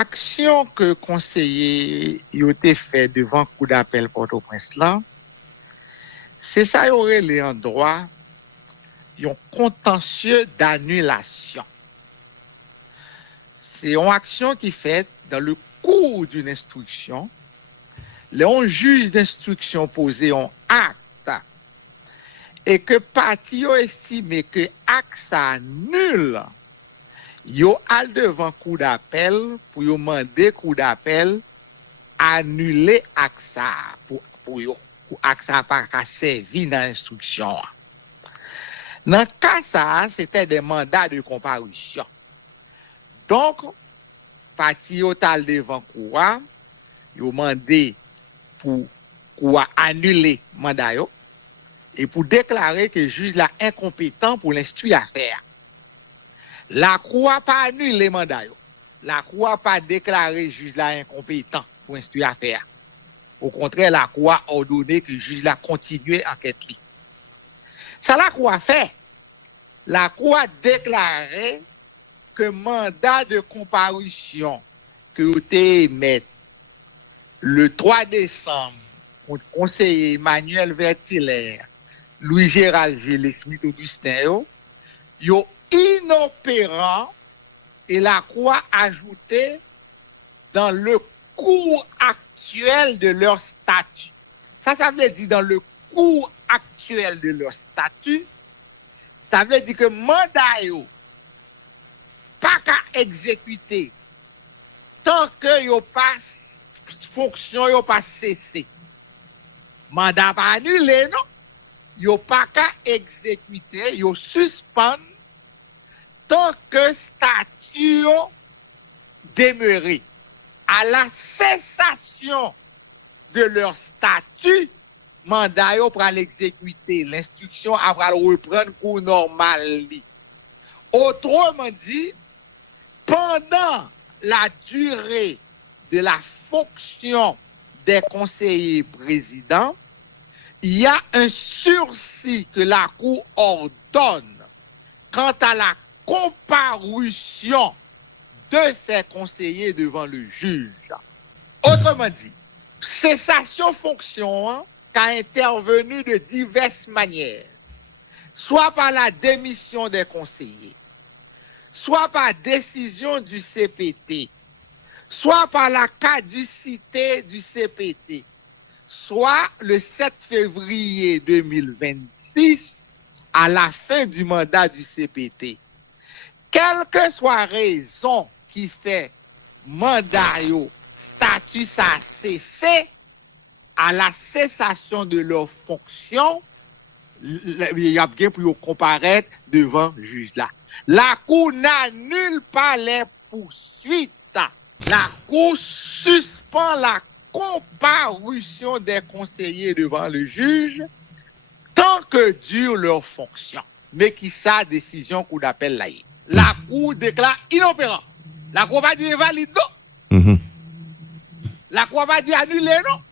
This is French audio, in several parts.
action que conseiller yo te fait devant cour d'appel Port-au-Prince là, c'est ça yo relé en droit yon contentieux d'annulation. C'est une action qui fait dans le cours d'une instruction. Le juge d'instruction posé un acte et que parti yo estime que acte ça nul, yo al devant cour d'appel pour yo demander cour d'appel annuler acte ça pour yo pour acte ça pas ka servi dans l'instruction. Dans le cas ça, c'était des mandats de comparution. Donc, parti yo tal devant cour, yo mandé pour annuler mandat yo et pour déclarer que le juge là incompétent pour l'instruire affaire. La cour a pas annulé mandat yo. La cour a pas déclaré le juge là incompétent pour instruire affaire. Au contraire, la cour a ordonné que le juge là continue enquête li. Ça la cour a fait. La cour a déclaré que mandat de comparution que vous émis le 3 décembre contre conseiller Emmanuel Vertiller, Louis-Gérald Gilles Smith Augustin, yo inopérant et la cour a ajouté dans le cours actuel de leur statut. Ça veut dire dans le cours actuel de leur statut, ça veut dire que mandat yo pas qu'à exécuter tant que yo pas fonction yo pas cessé. Mandat pas annulé non, yo pas qu'à exécuter, yo suspend tant que statut yo demeuré. À la cessation de leur statut, mandat yo pral exécuter, l'instruction va reprendre cours normal. Autrement dit, pendant la durée de la fonction des conseillers présidents, il y a un sursis que la Cour ordonne quant à la comparution de ces conseillers devant le juge. Autrement dit, cessation fonction qui a intervenu de diverses manières, soit par la démission des conseillers, soit par décision du CPT, soit par la caducité du CPT, soit le 7 février 2026, à la fin du mandat du CPT. Quelle que soit raison qui fait mandat yo, statut ça cessé, à la cessation de leur fonction, il y a bien pour comparaître devant le juge là. La Cour n'annule pas les poursuites. La Cour suspend la comparution des conseillers devant le juge tant que dure leur fonction. Mais qui sa décision Cour d'appel là. La Cour déclare inopérant. La Cour va dire invalide non. La Cour va dire annulé non.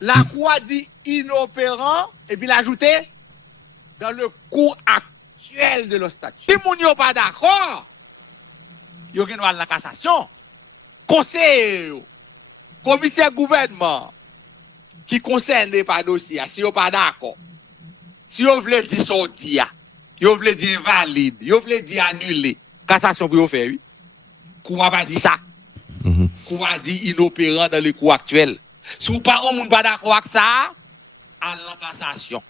La Cour a dit inopérant et puis l'ajouter dans le cours actuel de leur statut. Si moun yo pas d'accord, yo gen la cassation. Conseil, commissaire gouvernement qui concerne par dossier, si yo pas d'accord, si yo vle di sorti, yo vle di invalide, yo vle di annulé, cassation pour yo faire oui. Cour a pas dit ça. Cour a dit inopérant dans le cours actuel. Si vous pas on moun pas d'accord avec ça, à la cassation.